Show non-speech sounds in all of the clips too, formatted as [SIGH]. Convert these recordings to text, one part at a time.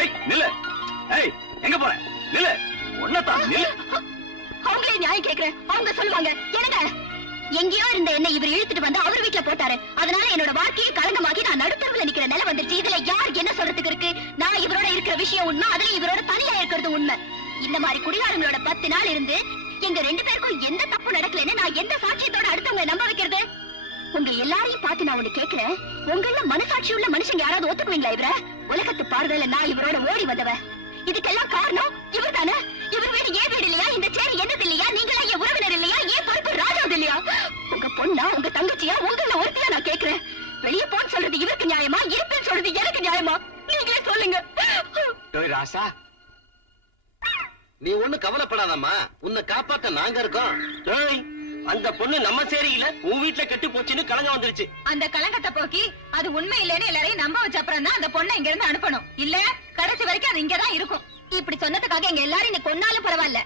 ஏய் நில்லு. ஏய் எங்க போற? நில்லு. ஒன்னதான் நில்லு. அவங்களே நியாயம் கேக்குறேன் அவங்க சொல்லுவாங்க என்னங்க? எங்கேயோ இருந்த என்ன இவர் இழுத்துட்டு வந்து அவர் வீட்டுல போட்டாரு. அதனால என்னோட வாழ்க்கையை கலங்கமாக்கி நான் நடுத்தரவுல நிக்கிற நிலை வந்துருச்சு. இதுல யார் என்ன சொல்றதுக்கு இருக்கு? நான் இவரோட இருக்கிற விஷயம் உண்மை அதுல இவரோட தனியா இருக்கிறது உண்மை. இந்த மாதிரி குடிகாரங்களோட பத்து நாள் இருந்து எங்க ரெண்டு பேருக்கும் எந்த தப்பு நடக்கலன்னு நான் எந்த சாட்சியத்தோட அடுத்தவங்க நம்ப வைக்கிறது? உங்க எல்லாரையும் பார்த்து நான் ஒண்ணு கேக்குறேன். உங்கள மனசாட்சி உள்ள மனுஷங்க யாராவது ஒத்துக்குவீங்களா இவர? உலகத்து பார்வையில நான் இவரோட ஓடி வந்தவ. இதுக்கெல்லாம் காரணம் இவர் தானே இவர் வீடு ஏன் வீடு இல்லையா? இந்த சேரி என்னது இல்லையா? நீங்களா என் உறவினர் இல்லையா? ஏன் பொறுப்பு ராஜாவது இல்லையா? உங்க பொண்ணா உங்க தங்கச்சியா? உங்கள ஒருத்தியா நான் கேக்குறேன். வெளியே போன்னு சொல்றது இவருக்கு நியாயமா? இருப்பேன்னு சொல்றது எனக்கு நியாயமா? நீங்களே சொல்லுங்க. ராசா. நீ ஒண்ணு கவலைப்படாதம்மா. உன்னை காப்பாத்த நாங்க இருக்கோம். அந்த பொண்ணு நம்ம சேரியில உன் வீட்டுல கெட்டு போச்சுன்னு கலங்க வந்துருச்சு அந்த கலங்கத்தை போக்கி அது உண்மை இல்லைன்னு எல்லாரையும் நம்ப வச்ச அப்புறம் தான் அந்த பொண்ணை இங்க இருந்து அனுப்பணும் இல்ல கடைசி வரைக்கும் அது இங்கதான் இருக்கும் இப்படி சொன்னதுக்காக எங்க எல்லாரும் நீ கொன்னாலும் பரவாயில்ல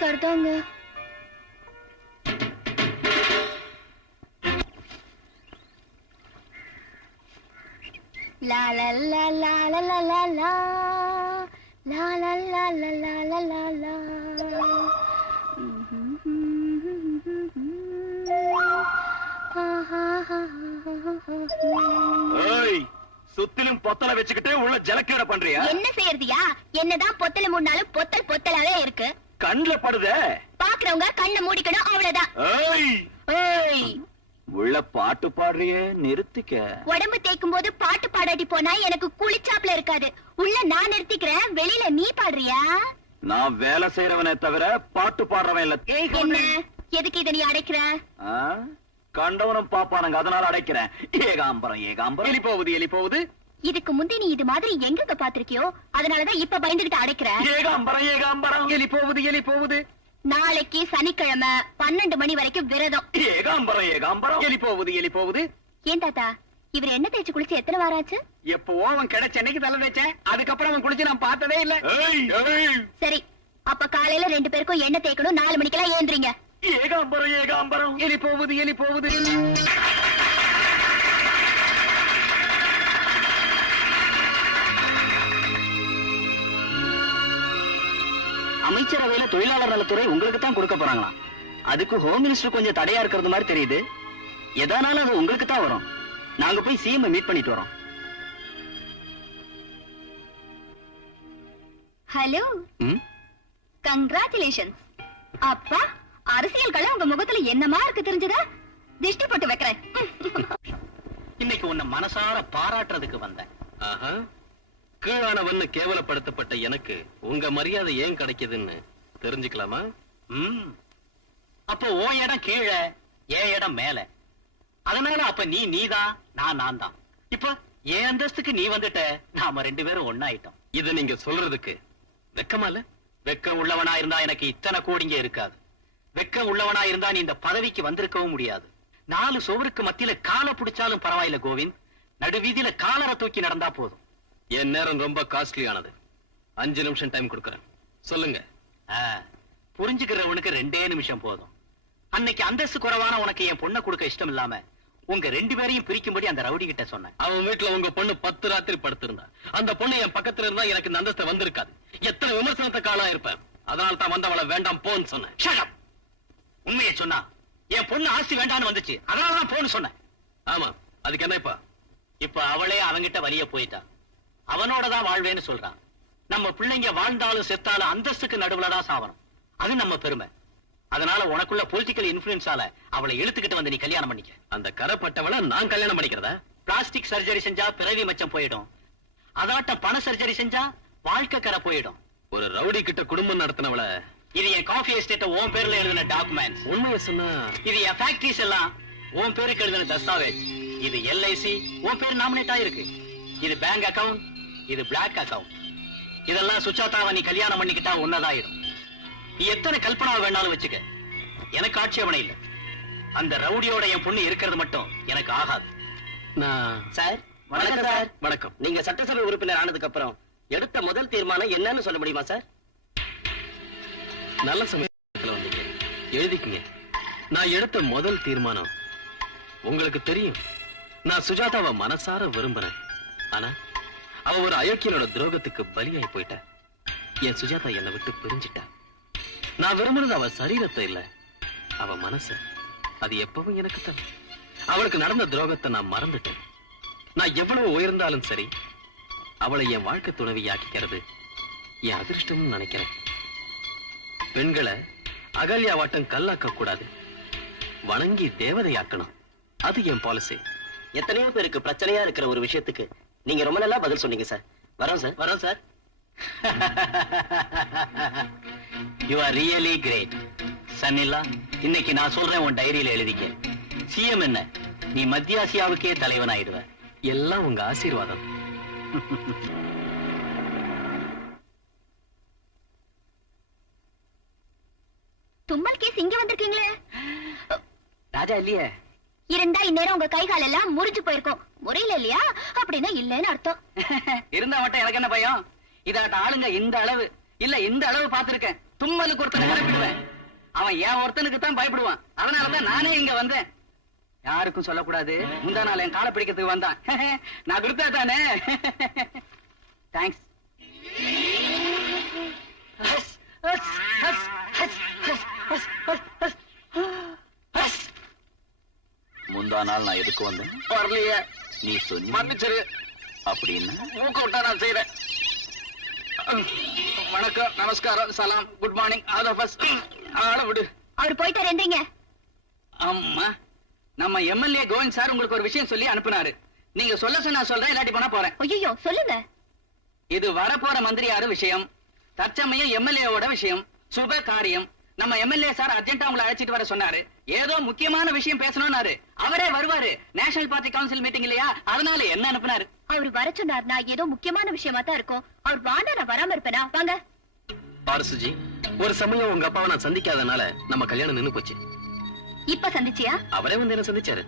சரிதாங்க லா லா லா லா லா லா லா லா லா லா லா லா பொத்தல வச்சுக்கிட்டு உள்ள ஜலக்கீட பண்றியா? என்ன செய்யறதியா என்னதான் பொத்தல மூணாலும் பொத்தல் பொத்தலாவே இருக்கு. கண்ணுல படுதே. பாக்குறவங்க கண்ணை மூடிக்கணும் அவ்வளவுதான். உள்ள பாட்டு பாடுறியே நிறுத்திக்க. உடம்பு தேய்க்கும் போது பாட்டு பாடாட்டி போனா எனக்கு குளிச்சாப்ல இருக்காது. உள்ள நான் நிறுத்திக்கிறேன் வெளியில நீ பாடுறியா? நான் வேலை செய்யறவனே தவிர பாட்டு பாடுறவன் இல்ல. என்ன? எதுக்கு இத நீ அடைக்கிற? கண்டவனும் பாப்பானுங்க அதனால அடைக்கிறேன். ஏகாம்பரம் ஏகாம்பரம். எலி போகுது எலி போகுது. இதுக்கு முந்தி நீ இது மாதிரி எங்கெங்க பாத்திருக்கியோ அதனாலதான் இப்ப பயந்துகிட்டு அடைக்கிற. ஏகாம்பரம் ஏகாம்பரம் எலி போகுது எலி போகுது. நாளைக்கு சனிக்கிழமை பன்னெண்டு மணி வரைக்கும் விரதம். ஏகாம்பரம் ஏகாம்பரம் எலி போகுது எலி போகுது. ஏன் தாத்தா இவர் என்ன தேய்ச்சு குளிச்சு எத்தனை வாராச்சு எப்பவோ அவன் கிடைச்ச அன்னைக்கு தலை தேய்ச்சேன். அதுக்கப்புறம் அவன் குளிச்சு நான் பார்த்ததே இல்ல. ஏய் ஏய். சரி அப்ப காலையில ரெண்டு பேருக்கும் எண்ணெய் தேய்க்கணும் நாலு மணிக்கெல்லாம் ஏந்திரீங்க. ஏகாம்பரம் ஏகாம்பரம் எலி போகுது எலி போகுது. அமைச்சரவையில தொழிலாளர் நலத்துறை உங்களுக்கு தான் கொடுக்க போறாங்களாம். அதுக்கு ஹோம் மினிஸ்டர் கொஞ்சம் தடையா இருக்கிறது மாதிரி தெரியுது. எதானாலும் அது உங்களுக்கு தான் வரும்? நாங்க போய் சிஎம் மீட் பண்ணிட்டு வரோம். ஹலோ ம்? கங்க்ராச்சுலேஷன்ஸ் அப்பா அரசியல் கலை உங்க முகத்துல என்னமா இருக்கு தெரிஞ்சதா? திஷ்டி போட்டு வைக்கிறேன். [LAUGHS] இன்னைக்கு உன்னை மனசார பாராட்டுறதுக்கு வந்தேன். கீழானவன்னு கேவலப்படுத்தப்பட்ட எனக்கு உங்க மரியாதை ஏன் கிடைக்குதுன்னு தெரிஞ்சுக்கலாமா? ம். அப்போ ஓ இடம் கீழே ஏ இடம் மேல. அதனால அப்ப நீ நீதான் நான் நான் தான் இப்ப என் அந்தஸ்துக்கு நீ வந்துட்ட நாம ரெண்டு பேரும் ஒண்ணாயிட்டோம். இத நீங்க சொல்றதுக்கு வெக்கமா இல்ல? வெக்கம் உள்ளவனா இருந்தா எனக்கு இத்தனை கோடிங்க இருக்காது. வெக்கம் உள்ளவனா இருந்தா நீ இந்த பதவிக்கு வந்திருக்கவும் முடியாது. நாலு சுவருக்கு மத்தியில காலை பிடிச்சாலும் பரவாயில்ல கோவிந்த். நடுவீதியில காலரை தூக்கி நடந்தா போதும். என் நேரம் ரொம்ப காஸ்ட்லியானது. அஞ்சு நிமிஷம் டைம் கொடுக்கறேன். சொல்லுங்க. புரிஞ்சுக்கிறவனுக்கு ரெண்டே நிமிஷம் போதும். அன்னைக்கு அந்தஸ்து குறைவான உனக்கு என் பொண்ணை கொடுக்க இஷ்டம் இல்லாம உங்க ரெண்டு பேரையும் பிரிக்கும்படி அந்த ரவுடி கிட்ட சொன்னேன். அவன் வீட்டுல உங்க பொண்ணு பத்து ராத்திரி படுத்திருந்தா. அந்த பொண்ணு என் பக்கத்துல இருந்தா எனக்கு இந்த அந்தஸ்து வந்திருக்காது. எத்தனை விமர்சனத்தை காலம் இருப்பேன். அதனால தான் வந்தவளை வேண்டாம் போன்னு சொன்னேன். உண்மையை சொன்னா என் பொண்ணு ஆஸ்தி வேண்டான்னு வந்துச்சு. அதனாலதான் போன்னு சொன்னேன். ஆமா அதுக்கு என்ன இப்ப? இப்ப அவளே அவங்கிட்ட வலிய போயிட்டா. அவனோட தான் வாழ்வேன்னு சொல்றான். நம்ம பிள்ளைங்க வாழ்ந்தாலும் செத்தாலும் அந்தஸ்துக்கு நடுவுல தான் சாவணும். அது நம்ம பெருமை. அதனால உனக்குள்ள பொலிட்டிக்கல் இன்ஃபுளுன்ஸால அவளை இழுத்துக்கிட்டு வந்து நீ கல்யாணம் பண்ணிக்க. அந்த கரைப்பட்டவளை நான் கல்யாணம் பண்ணிக்கிறதா? பிளாஸ்டிக் சர்ஜரி செஞ்சா பிறவி மச்சம் போயிடும். அதாட்டம் பண சர்ஜரி செஞ்சா வாழ்க்கை கரை போயிடும். ஒரு ரவுடி கிட்ட குடும்பம் நடத்தினவளை. இது என் காஃபி எஸ்டேட்ட உன் பேர்ல எழுதின டாக்குமெண்ட்ஸ் உண்மையை சொன்னா. இது என் ஃபேக்டரிஸ் எல்லாம் உன் பேருக்கு எழுதின தஸ்தாவேஜ். இது எல்ஐசி உன் பேர் நாமினேட் ஆயிருக்கு. இது பேங்க் அக்கவுண்ட் இது பிளாக் அக்கவுண்ட் இதெல்லாம் சுச்சாதாவை நீ கல்யாணம் பண்ணிக்கிட்டா உன்னதாயிடும் நீ எத்தனை கல்பனாவை வேணாலும் வச்சுக்க. எனக்கு ஆட்சேபனை இல்ல. அந்த ரவுடியோட என் பொண்ணு இருக்கிறது மட்டும் எனக்கு ஆகாது. நான் சார் வணக்கம் சார். வணக்கம். நீங்க சட்டசபை உறுப்பினர் ஆனதுக்கு அப்புறம் எடுத்த முதல் தீர்மானம் என்னன்னு சொல்ல முடியுமா சார்? நல்ல சமயத்துல வந்தீங்க. எழுதிக்கங்க. நான் எடுத்த முதல் தீர்மானம். உங்களுக்கு தெரியும். நான் சுஜாதாவை மனசார விரும்புறேன். ஆனா அவ ஒரு அயோக்கியனோட துரோகத்துக்கு பலியாகி போயிட்டா. என் சுஜாதா என்னை விட்டு பிரிஞ்சிட்டா. நான் விரும்புறது அவ சரீரத்தை இல்ல அவ மனச. அது எப்பவும் எனக்கு தான். அவளுக்கு நடந்த துரோகத்தை நான் மறந்துட்டேன். நான் எவ்வளவு உயர்ந்தாலும் சரி அவளை என் வாழ்க்கை துணைவியாக்கிக்கிறது என் அதிர்ஷ்டம்னு நினைக்கிறேன். பெண்களை அகல்யா வாட்டம் கல்லாக்க கூடாது வணங்கி தேவதையாக்கணும். அது என் பாலிசி எத்தனையோ பேருக்கு பிரச்சனையா இருக்கிற ஒரு விஷயத்துக்கு நீங்க ரொம்ப நல்லா பதில் சொன்னீங்க சார். வரோம் சார். வரோம் sir. You are really great சன்னில்லா இன்னைக்கு நான் சொல்றேன் உன் டைரியில எழுதிக்க. சிஎம் என்ன? நீ மத்திய ஆசியாவுக்கே தலைவனாயிடுவ. எல்லாம் உங்க ஆசீர்வாதம். தும்மல் கேஸ் இங்க வந்திருக்கீங்களே? ராஜா இல்லையே? இருந்தா இந்நேரம் உங்க கை கால் எல்லாம் முறிஞ்சு போயிருக்கும். முறையில இல்லையா? அப்படின்னா இல்லன்னு அர்த்தம். இருந்தா மட்டும் எனக்கு என்ன பயம்? இதாட்ட ஆளுங்க இந்த அளவு. இல்ல இந்த அளவு பார்த்திருக்கேன். தும்மலுக்கு ஒருத்தனை கிளப்பிடுவேன் அவன் என் ஒருத்தனுக்கு தான் பயப்படுவான். அதனாலதான் நானே இங்க வந்தேன். யாருக்கும் சொல்லக்கூடாது. முந்தா நாள் என் காலை பிடிக்கிறதுக்கு வந்தான். [LAUGHS] நான் கொடுத்தா தானே? [LAUGHS] தேங்க்ஸ் முந்தா நாள் நான் எதுக்கு வந்தேன்? வரலையே. நீ சொன்ன மன்னிச்சிரு. அப்படின்னா? மூக்க விட்டா நான் செய்யறேன் வணக்கம் நமஸ்காரம் சலாம் குட் மார்னிங் ஆதபஸ் ஆள விடு. அவர் போயிட்டாரு எந்திரிங்க ஆமா நம்ம எம்எல்ஏ கோவிந்த் சார் உங்களுக்கு ஒரு விஷயம் சொல்லி அனுப்புனாரு. நீங்க சொல்ல சொன்னா சொல்றேன் இல்லாட்டி பண்ண போறேன். ஐயோ சொல்லுங்க. இது வரப்போற மந்திரியாரு விஷயம் தற்சமயம் எம்எல்ஏவோட விஷயம் சுப காரியம் நம்ம எம்எல்ஏ சார் அர்ஜென்ட்டா உங்களை அழைச்சிட்டு வர சொன்னாரு. ஏதோ முக்கியமான விஷயம் பேசணும்னாரு. அவரே வருவாரு. நேஷனல் பார்ட்டி கவுன்சில் மீட்டிங் இல்லையா? அதனால என்ன அனுப்புனாரு? அவர் வர சொன்னார்னா ஏதோ முக்கியமான விஷயமா தான் இருக்கும். அவர் வாண்டா நான் வராம இருப்பேனா? வாங்க. பாரு சுஜி ஒரு சமயம் உங்க அப்பாவை நான் சந்திக்காதனால நம்ம கல்யாணம் நின்னு போச்சு. இப்ப சந்திச்சியா? அவரே வந்து என்ன சந்திச்சாரு?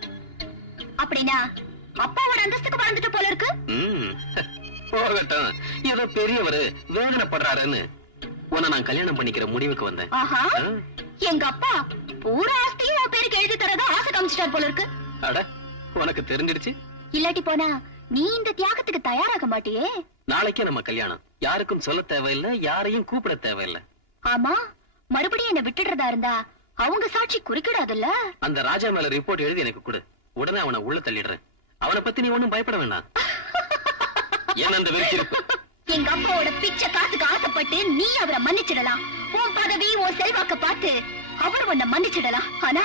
அப்படின்னா அப்பாவோட அந்தஸ்துக்கு வளர்ந்துட்டு போல இருக்கு. ம், போகட்டும். ஏதோ பெரியவரு வேதனைப்படுறாருன்னு உன்னை நான் கல்யாணம் பண்ணிக்கிற முடிவுக்கு வந்தேன். எங்க அப்பா பூரா ஆஸ்தியும் உன் பேருக்கு எழுதி தரதா ஆசை காமிச்சிட்டார் போல இருக்கு. அட உனக்கு தெரிஞ்சிடுச்சு? இல்லாட்டி போனா நீ இந்த தியாகத்துக்கு தயாராக மாட்டியே? நாளைக்கே நம்ம கல்யாணம். யாருக்கும் சொல்ல தேவையில்லை யாரையும் கூப்பிட தேவையில்லை. ஆமா மறுபடியும் என்ன விட்டுடுறதா இருந்தா அவங்க சாட்சி குறுக்கிடாதுல்ல? அந்த ராஜா மேல ரிப்போர்ட் எழுதி எனக்கு கொடு. உடனே அவனை உள்ள தள்ளிடுறேன். அவனை பத்தி நீ ஒண்ணும் பயப்பட வேண்டாம். [LAUGHS] ஏன் அந்த வெறிச்சிருப்பு? எங்க அப்பாவோட பிச்சை காசுக்கு ஆசைப்பட்டு நீ அவரை மன்னிச்சிடலாம் உன் பதவி உன் செல்வாக்க பார்த்து அவர் உன்னை மன்னிச்சிடலாம் ஆனா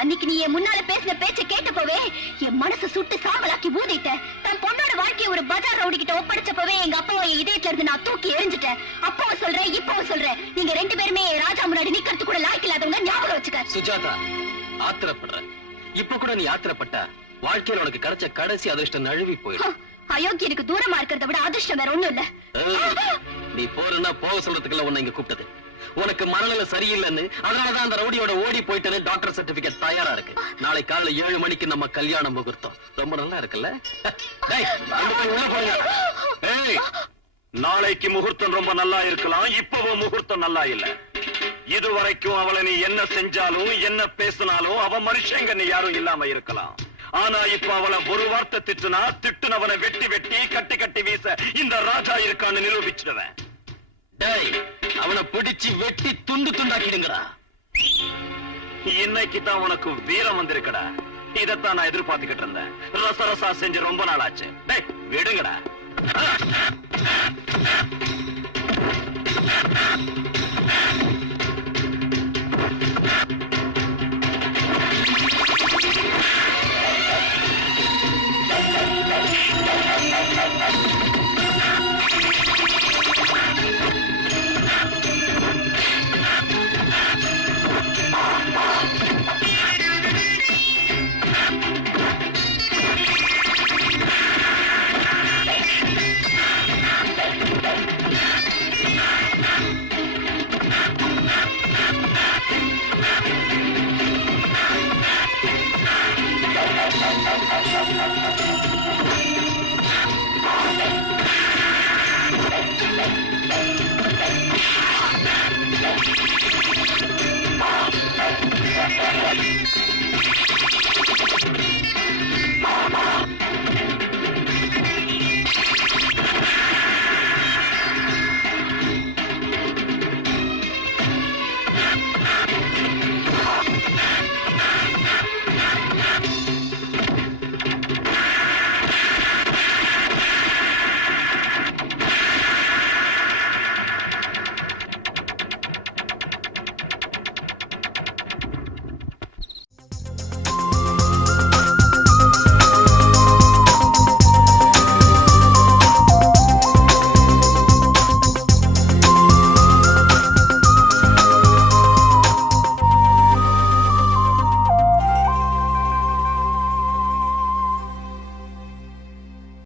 அன்னைக்கு நீ என் முன்னால பேசின பேச்ச கேட்டப்பவே என் மனசு சுட்டு சாம்பலாக்கி ஊதிட்ட. தன் பொண்ணோட வாழ்க்கைய ஒரு பஜார் ரவுடி கிட்ட ஒப்படைச்சப்பவே எங்க அப்பாவை என் இதயத்துல இருந்து நான் தூக்கி எறிஞ்சிட்டேன். அப்பவும் சொல்றேன் இப்பவும் சொல்றேன். நீங்க ரெண்டு பேருமே ராஜா முன்னாடி நிக்கிறது கூட லாய்க்கு இல்லாதவங்க ஞாபகம் வச்சுக்க. சுஜாதா ஆத்திரப்படுற. இப்ப கூட நீ ஆத்திரப்பட்ட. வாழ்க்கையில உனக்கு கிடைச்ச கடைசி அதிர்ஷ்டம் நழுவி போயிடும். அயோக்கியனுக்கு தூரமா இருக்கிறத விட அதிர்ஷ்டம் வேற ஒண்ணும் இல்ல. நீ போறனா போக சொல்றதுக்குள்ள உன்னை இங்க கூப்பிட்டது. உனக்கு மனநிலை சரியில்லைன்னு அதனாலதான் அந்த ரவுடியோட ஓடி போயிட்டேன்னு டாக்டர் சர்டிபிகேட் தயாரா இருக்கு. நாளை காலைல ஏழு மணிக்கு நம்ம கல்யாண முகூர்த்தம். ரொம்ப நல்லா இருக்குல்ல? நாளைக்கு முகூர்த்தம் ரொம்ப நல்லா இருக்கலாம் இப்பவும் முகூர்த்தம் நல்லா இல்ல. இதுவரைக்கும் அவளை நீ என்ன செஞ்சாலும் என்ன பேசினாலும் அவ மனுஷங்க நீ யாரும் இல்லாம இருக்கலாம். ஆனா இப்ப அவளை ஒரு வார்த்தை திட்டுனா திட்டுனவனை வெட்டி வெட்டி கட்டி கட்டி வீச இந்த ராஜா இருக்கான்னு நிரூபிச்சிடுவேன். டேய் அவனை பிடிச்சு வெட்டி துண்டு துண்டாக்கிடுங்கடா. இன்னைக்கு தான் உனக்கு வீரம் வந்திருக்கடா. இதத்தான் நான் எதிர்பார்த்துக்கிட்டு இருந்தேன். ரச ரசா செஞ்சு ரொம்ப நாள் ஆச்சு டேய் விடுங்கடா.